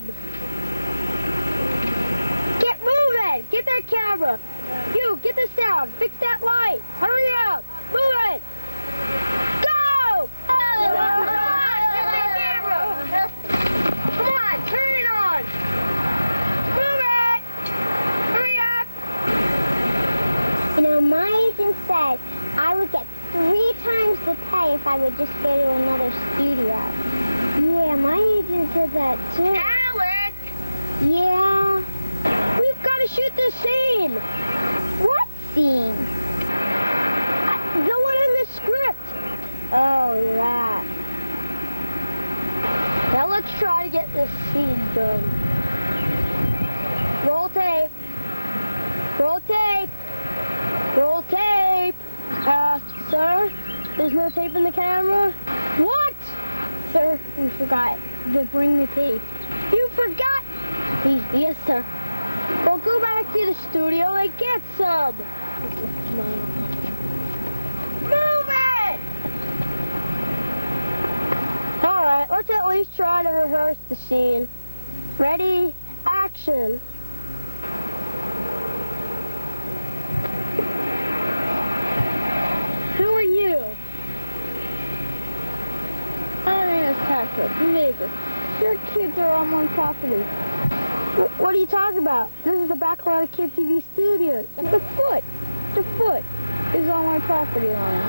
sub. Get moving! Get that camera! You, get the sound! Fix that light! Hurry up! Move it! Go! Get that camera! Come on, turn it on! Move it! Hurry up! You know, my agent said I would get 3 times the pay if I would just go to another studio. Yeah, my agent said that too. Alex! Yeah? We've got to shoot this scene! What scene? The one in the script! Oh, that. Now let's try to get this scene done. Roll tape! Roll tape! Roll tape! Sir? There's no tape in the camera? What? Sir, we forgot to bring the tape. You forgot? Yes, sir. Well, go back to the studio and get some. Move it! All right, let's at least try to rehearse the scene. Ready? Action. Who are you? My name is Patrick, neighbor. Your kids are on my property. What are you talking about? This is the back lot of Kid TV Studios. The foot is on my property line.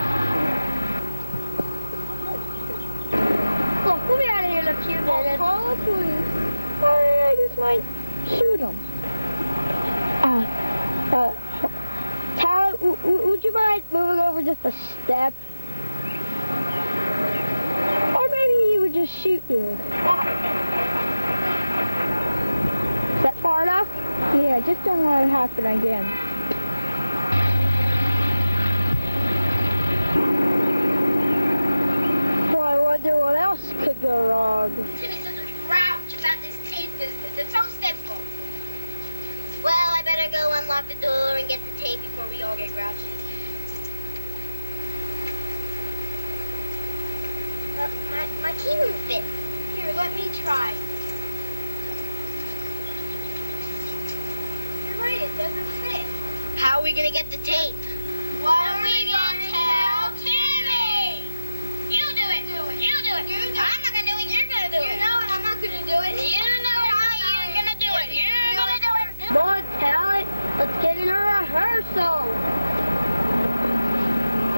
Look, we'll be out of here in a few minutes. Call the police. Or I just might shoot them. Talent, would you mind moving over just a step? Or maybe he would just shoot you. Is that far enough? Yeah, just don't let it happen again. Well, I wonder what else could go wrong. Timmy's such a grouch about this tape business. It's so simple. Well, I better go unlock the door and get the tape before we all get grouchy. My key won't fit. Here, let me try. You're right, it doesn't fit. How are we gonna get the tape? What are we gonna tell Timmy? You do it. You do it. I'm not gonna do it. You're gonna do it. You know it. I'm not gonna do it. You know how you're gonna do it. You're gonna do it. Come on, Talent. Let's get in a rehearsal.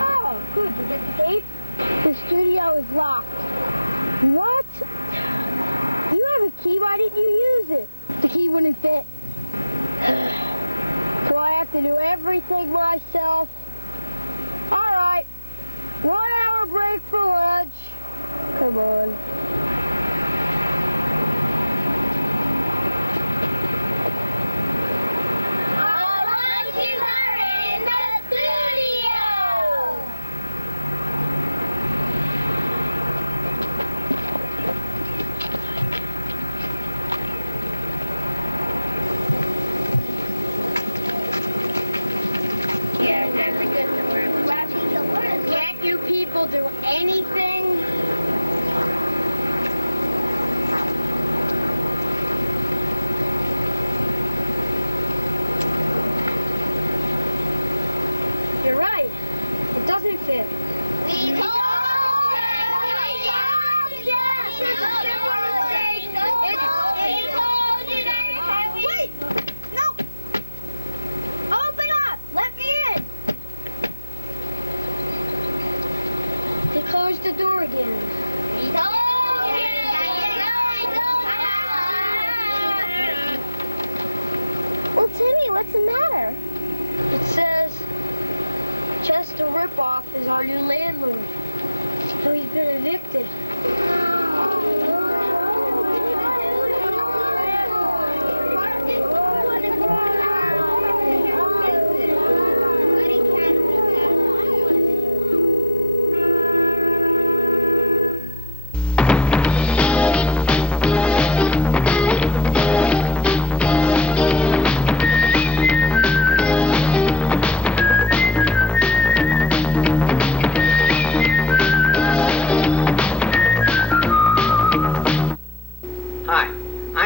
Oh, good. You get the tape? The studio is locked. What? You have a key. Why didn't you use it? The key wouldn't fit. So I have to do everything myself. All right. 1 hour break for lunch. Come on. Our lunches are in the studio. Yeah, that's a good word. Can't you people do anything? You're right. It doesn't fit. We told you. Wait! No! Open up! Let me in! They closed the door again. We told you. Well, Timmy, what's the matter? It says Chester Ripoff is our new landlord. So he's been evicted.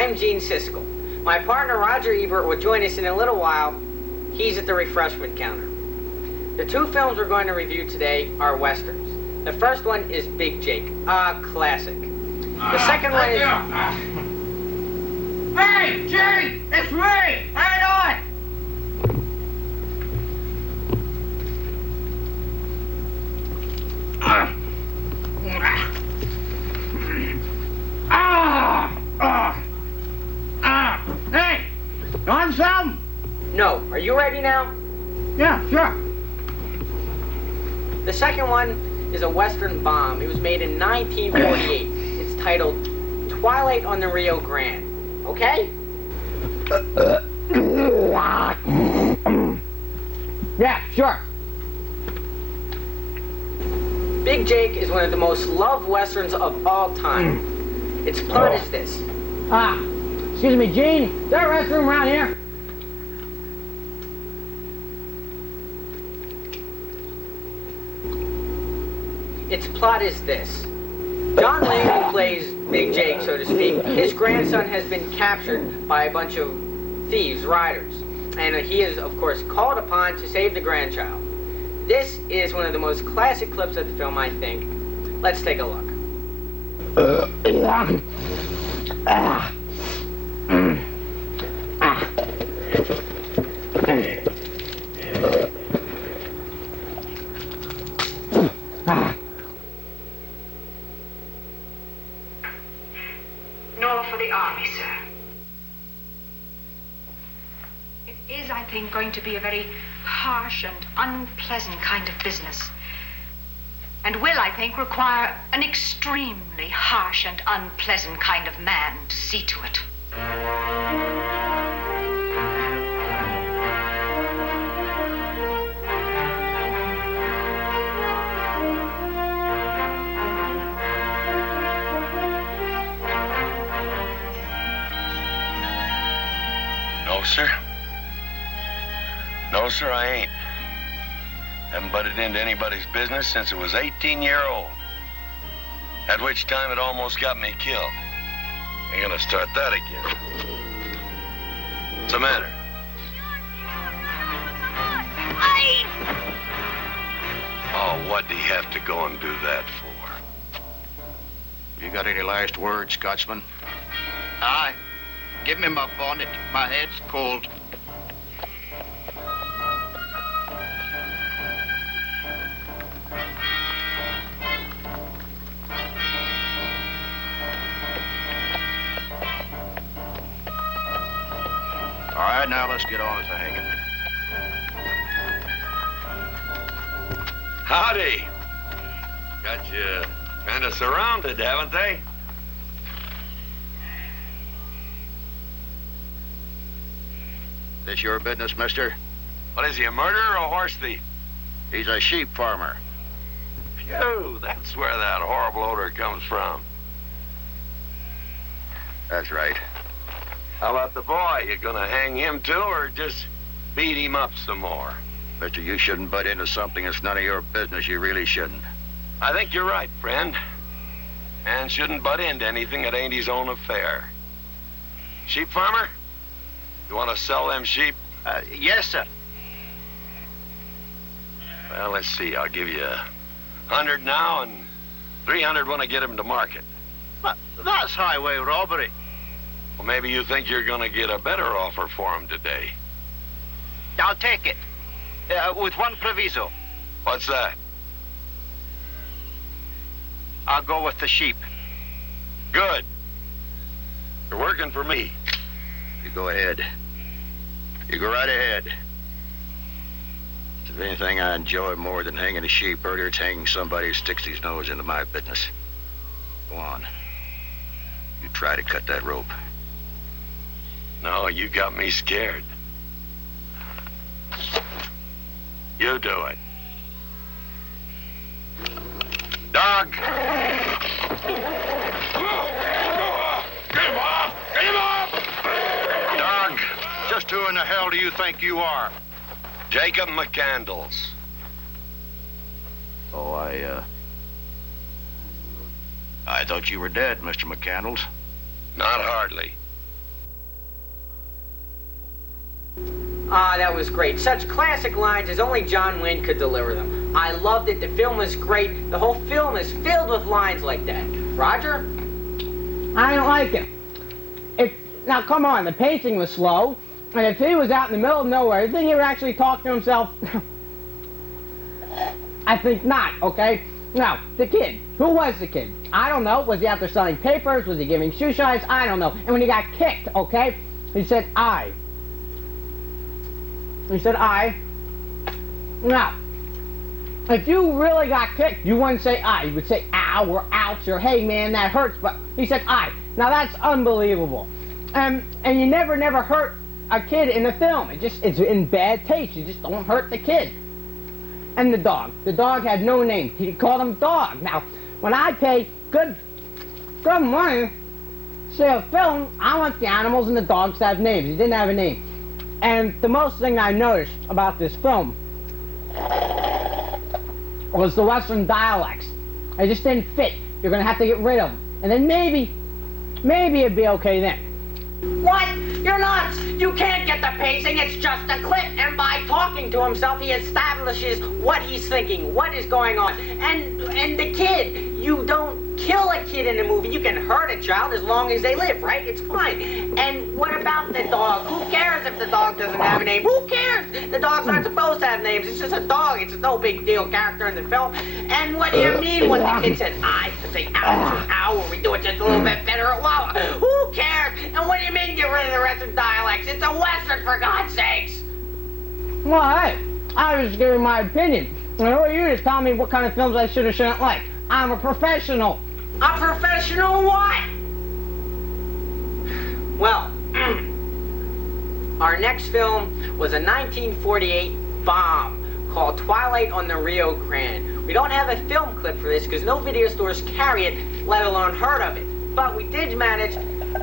I'm Gene Siskel. My partner Roger Ebert will join us in a little while. He's at the refreshment counter. The two films we're going to review today are westerns. The first one is Big Jake, a classic. The second one is... Hey, Jerry! It's me! How you doing? Hey! You want some? No. Are you ready now? Yeah, sure. The second one is a Western bomb. It was made in 1948. It's titled Twilight on the Rio Grande. Okay? Yeah, sure. Big Jake is one of the most loved westerns of all time. Its plot is this. Excuse me, Gene. Is there a restroom around here? Its plot is this. John Lane, who plays Big Jake, so to speak, his grandson has been captured by a bunch of thieves, riders. And he is, of course, called upon to save the grandchild. This is one of the most classic clips of the film, I think. Let's take a look. Nor for the army, sir. It is, I think, going to be a very harsh and unpleasant kind of business. And will, I think, require an extremely harsh and unpleasant kind of man to see to it. No, sir. No, sir, I ain't. Haven't butted into anybody's business since I was 18-year-old. At which time it almost got me killed. Ain't gonna start that again. What's the matter? Oh, what'd he have to go and do that for? You got any last words, Scotsman? Aye. Give me my bonnet. My head's cold. All right, now let's get on to the hanging. Howdy. Got you kind of surrounded, haven't they? This your business, mister? What is he, a murderer or a horse thief? He's a sheep farmer. Phew, that's where that horrible odor comes from. That's right. How about the boy? You gonna hang him too, or just beat him up some more? Mister, you shouldn't butt into something that's none of your business. You really shouldn't. I think you're right, friend. Man shouldn't butt into anything that ain't his own affair. Sheep farmer? You want to sell them sheep? Yes, sir. Well, let's see. I'll give you 100 now and 300 when I get them to market. But that's highway robbery. Well, maybe you think you're going to get a better offer for them today. I'll take it. With one proviso. What's that? I'll go with the sheep. Good. You're working for me. You go ahead. You go right ahead. If there's anything I enjoy more than hanging a sheep herder, it's hanging somebody who sticks his nose into my business. Go on. You try to cut that rope. No, you got me scared. You do it. Dog! Get him off! Get him off! Dog, just who in the hell do you think you are? Jacob McCandles. Oh, I thought you were dead, Mr. McCandles. Not hardly. Ah, that was great. Such classic lines as only John Wayne could deliver them. I loved it. The film was great. The whole film is filled with lines like that. Roger? I don't like it. Now, come on, the pacing was slow, and if he was out in the middle of nowhere, you think he would actually talk to himself? I think not, okay? Now, the kid. Who was the kid? I don't know. Was he out there selling papers? Was he giving shoe shines? I don't know. And when he got kicked, okay, he said, I. He said, I. Now, if you really got kicked, you wouldn't say I. You would say ow or ouch or hey man, that hurts. But he said I. Now that's unbelievable. And you never hurt a kid in the film. It's in bad taste. You just don't hurt the kid. And the dog. The dog had no name. He called him Dog. Now, when I pay good money to see a film, I want the animals and the dogs to have names. He didn't have a name. And the most thing I noticed about this film was the Western dialects. They just didn't fit. You're going to have to get rid of them. And then maybe it'd be okay then. What? You're nuts! You can't get the pacing, it's just a clip. And by talking to himself, he establishes what he's thinking, what is going on. And the kid, you don't kill a kid in a movie. You can hurt a child as long as they live, right? It's fine. And what about the dog? Who cares if the dog doesn't have a name? Who cares? The dog's not supposed to have names. It's just a dog. It's no big deal character in the film. And what do you mean when the kid said I? To say ouch or ow, or we do it just a little bit better? Well, who cares? And what do you mean get rid of the rest of dialects? It's a Western, for God's sakes. Well, hey, I was just giving my opinion. And who are you to tell me what kind of films I should or shouldn't like? I'm a professional. A professional what? Well, our next film was a 1948 bomb called Twilight on the Rio Grande. We don't have a film clip for this because no video stores carry it, let alone heard of it. But we did manage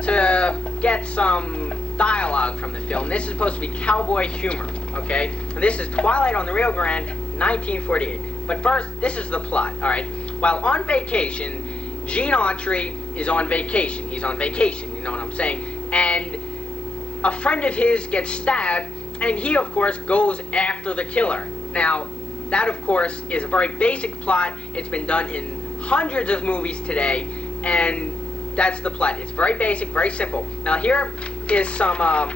to get some dialogue from the film. This is supposed to be cowboy humor, okay? And this is Twilight on the Rio Grande, 1948. But first, this is the plot, all right? While on vacation, Gene Autry is on vacation. He's on vacation, you know what I'm saying? And a friend of his gets stabbed, and he, of course, goes after the killer. Now, that, of course, is a very basic plot. It's been done in hundreds of movies today, and that's the plot. It's very basic, very simple. Now, here is some of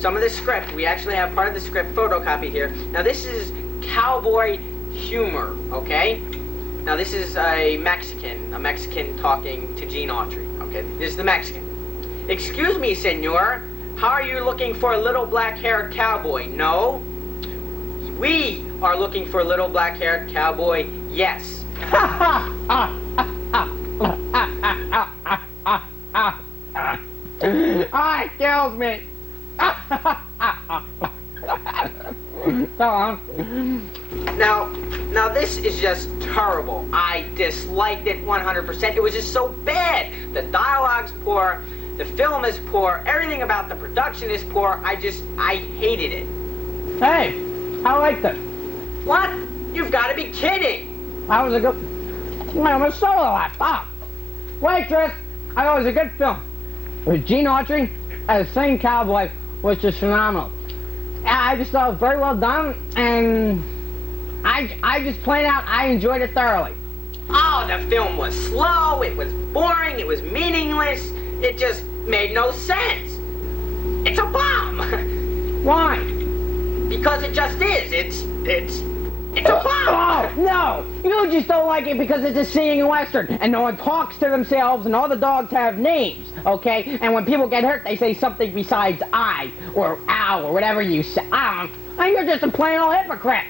the script. We actually have part of the script photocopied here. Now, this is cowboy humor, okay? Now, this is a Mexican talking to Gene Autry, okay? This is the Mexican. Excuse me, senor. How are you looking for a little black-haired cowboy? No. We are looking for a little black-haired cowboy. Yes. It kills me. Go on. Now this is just terrible. I disliked it 100%. It was just so bad. The dialogue's poor. The film is poor. Everything about the production is poor. I hated it. Hey, I liked it. What? You've got to be kidding. That was a good... Man, I'm so laughed. Waitress, I thought it was a good film. With Gene Autry as the same cowboy was just phenomenal. I just thought it was very well done, and I just plain out, I enjoyed it thoroughly. Oh, the film was slow, it was boring, it was meaningless, it just made no sense. It's a bomb. Why? Because it just is. It's a bomb. Oh, no! You just don't like it because it's a singing western, and no one talks to themselves, and all the dogs have names, okay? And when people get hurt, they say something besides I, or ow, or whatever you say. And you're just a plain old hypocrite.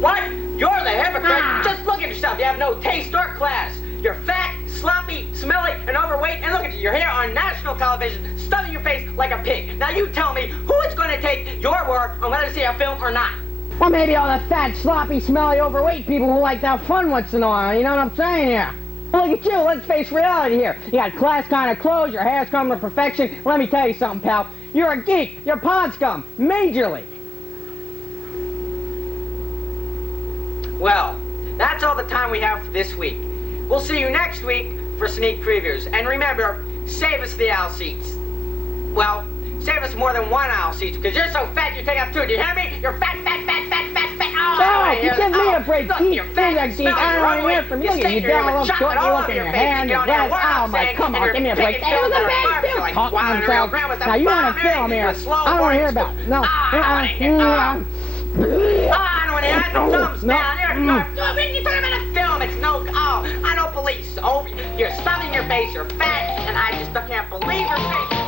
What? You're the hypocrite? Just look at yourself. You have no taste or class. You're fat, sloppy, smelly, and overweight, and look at you. You're here on national television, stuffing your face like a pig. Now you tell me who is going to take your word on whether to see a film or not. Well, maybe all the fat, sloppy, smelly, overweight people who like to have fun once in a while, you know what I'm saying here? Well, look at you, let's face reality here. You got class kind of clothes, your hair's coming to perfection. Let me tell you something, pal. You're a geek. You're pond scum. Majorly. Well, that's all the time we have for this week. We'll see you next week for sneak previews. And remember, save us the Al seats. Well, Save us more than one aisle seat, because you're so fat you take up two. Do you hear me? You're fat, fat, fat, fat, fat, fat. Oh, you give me a break, Keith. You're fat. I don't want to hear from you. You don't look short. You look in your hair and your breath. Oh, my, come on, give me a break. Hey, look at that too. Talking to himself. Now, you want to film here. I don't want to hear about it. No. I don't want to hear it. Thumbs down. You're talking about a film. It's no. Oh, I know police. Oh, you're stuffing your face. You're fat, and I just can't believe your face.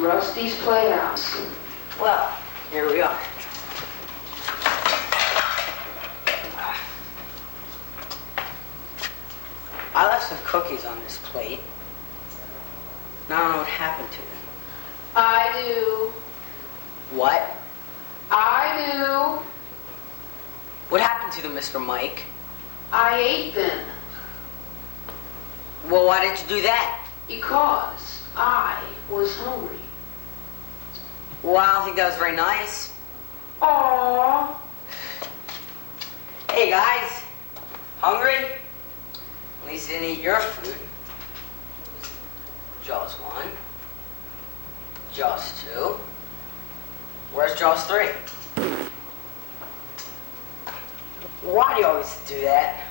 Rusty's Playhouse. Well, here we are. I left some cookies on this plate. Now I don't know what happened to them. I do. What? I do. What happened to them, Mr. Mike? I ate them. Well, why didn't you do that? Because I was hungry. Well, I don't think that was very nice. Aww. Hey, guys. Hungry? At least you didn't eat your food. Jaws 1. Jaws 2. Where's Jaws 3? Why do you always do that?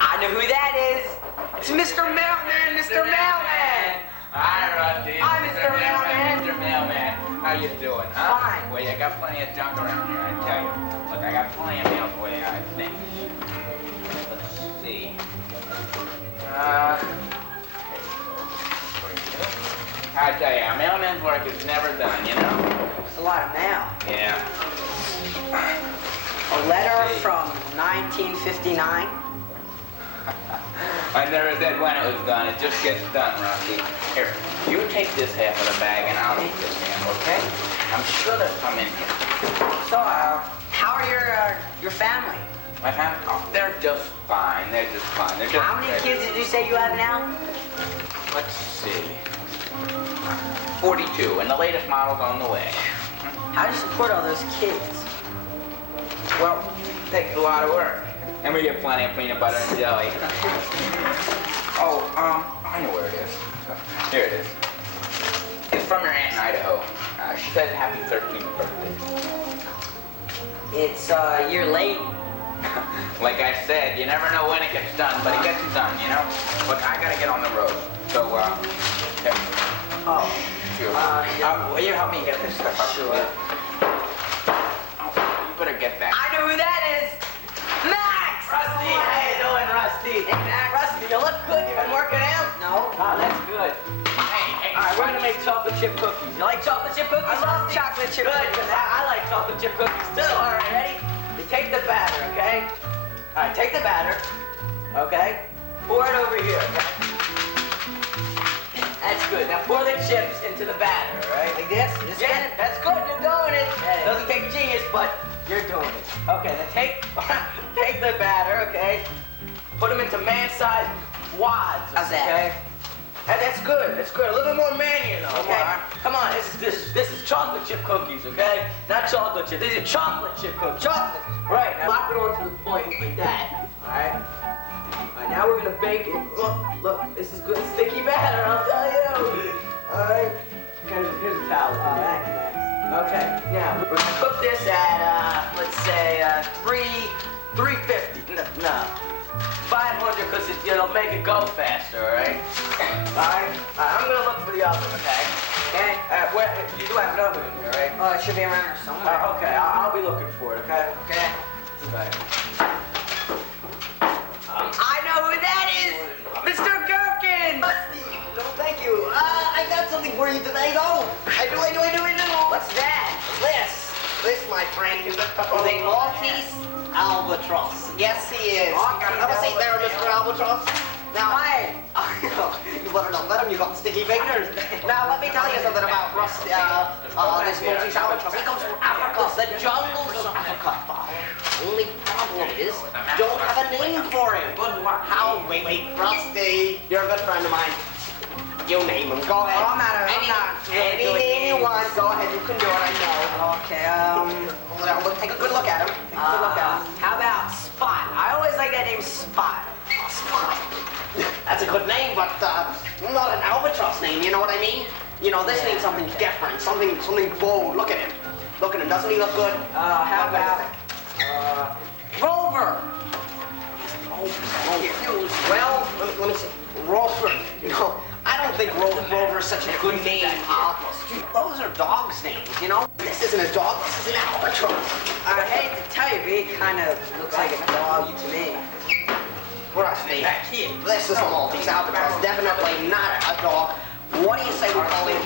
I know who that is. It's Mr. Mailman, Mr. Mailman. Hi, Rusty. Hi, Mr. Mailman. Mr. Mailman. How you doing, huh? Fine. Well, you got plenty of junk around here, I tell you. Look, I got plenty of mail for you, I think. Let's see. Okay, so for you. I tell you, a mailman's work is never done, you know? It's a lot of mail. Yeah. A letter from 1959. I never said when it was done. It just gets done, Rusty. Here, you take this half of the bag and I'll take this half, okay? I'm sure they'll come in here. So, how are your family? My family? Oh, they're just fine. They're just fine. They're just How many great. kids did you say you have now? Let's see. 42, and the latest model's on the way. How do you support all those kids? Well, it takes a lot of work. And we get plenty of peanut butter and jelly. I know where it is. Here it is. It's from your aunt in Idaho. She says happy 13th birthday. It's a year late. Like I said, you never know when it gets done, but it gets it done, you know? Look, I gotta get on the road. So, here. Oh. Here. Will you help me get this stuff up? Sure. Oh, you better get back. I know who that is. Max! Rusty, how you doing, Rusty? Hey, Max. Rusty, you look good. You been working out? No. Oh, that's good. Hey, All right, we're gonna make chocolate chip cookies. You like chocolate chip cookies? I love Rusty? Chocolate chip Good, cookies. 'cause I like chocolate chip cookies too. All right, ready? You take the batter, okay? All right, take the batter, okay? Pour it over here, okay? That's good. Now pour the chips into the batter, all right? Like this? Yeah, that's good. You're doing it. Hey. Doesn't take genius, but You're doing it. Okay, then take the batter, okay? Put them into man-sized wads, How's that? okay? And that's good. That's good. A little bit more man-y, though, okay? Come on. This is chocolate chip cookies, okay? Not chocolate chip. These are chocolate chip cookies. Chocolate. Right. Now pop it onto the plate like that. All right. All right. Now we're gonna bake it. Look. This is good sticky batter. I'll tell you. All right. Here's a towel. Thanks, Max. Okay. Now we're gonna cook this at let's say 350. No. 500, because it'll make it go faster, all right? All right? I'm going to look for the oven, okay? Okay. You do have an oven in here, right? Oh, it should be around here somewhere. Okay, I'll be looking for it, okay? Okay. Right. I know who that is! Mr. Gherkin! Steve, no thank you. I got something for you today, though. I do. What's that? This, my friend, is a Maltese albatross. Yes, he is. Have a seat there, Mr. Albatross. Now, you better not let him. You got sticky fingers. Now, let me tell you something about Rusty. This Maltese albatross. He comes from Africa, the jungles of Africa. The only problem is, don't have a name for him. How? Wait, Rusty. You're a good friend of mine. You name him. Go ahead. Oh, I'm not Any name you want. Go ahead. You can do it. I know. Okay, Take a good look at him. How about Spot? I always like that name, Spot. Spot. That's a good name, but not an albatross name. You know what I mean? You know, this needs something different, something bold. Look at him. Doesn't he look good? How about Rover? Well, let me see. Rover. No, I don't think Rover is such a good name. Those are dogs' names, you know? This isn't a dog, this is an albatross. I hate to tell you, but it kind of looks like a dog to me. Rusty, this is a Maltese albatross, definitely not a dog. What do you say we call him?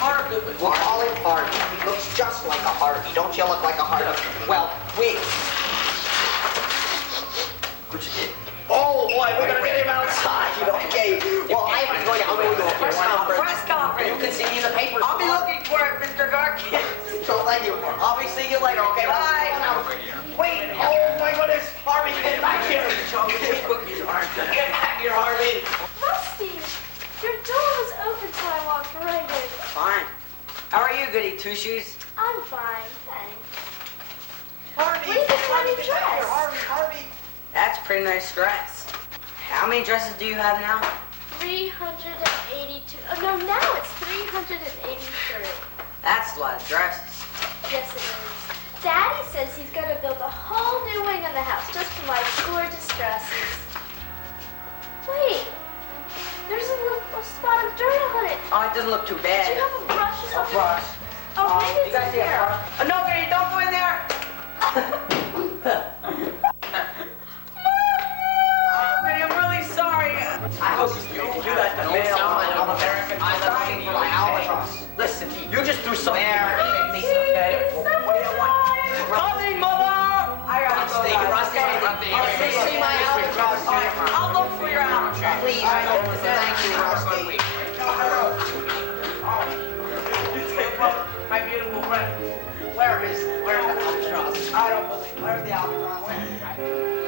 Harvey. We'll call him Harvey. He looks just like a Harvey. Don't you look like a Harvey? Well, Oh boy, we're gonna get him outside. Okay. Well, I'm going to a press conference. You can see me in the papers. I'll be looking for it, Mr. Gherkin. So thank you. I'll be seeing you later, okay? Bye. Wait, oh my goodness. Harvey, get back here. Cookies aren't good. Get back here, Harvey. Rusty, your door was open so I walked right in. Fine. How are you, goody two-shoes? I'm fine, thanks. What do you think of my new dress? That's a pretty nice dress. How many dresses do you have now? 382. Oh, no, now it's 383. That's a lot of dresses. Yes, it is. Daddy says he's going to build a whole new wing of the house just for my gorgeous dresses. Wait, there's a little spot of dirt on it. Oh, it doesn't look too bad. Do you have a brush or something? A brush. Oh, maybe you it's guys in see a here. brush? No, Goody, don't go in there. I'm really sorry. I hope you can do that to me. I'm American. I'm looking for my albatross. Listen, you just threw something in my face, okay? What do you want? Coming, mother! I gotta go. Rusty, you see my albatross? All right, I'll look for your albatross. Please, thank you, Rusty. My beautiful friend. Where's that albatross? I don't believe it. Where's the albatross? I think you went.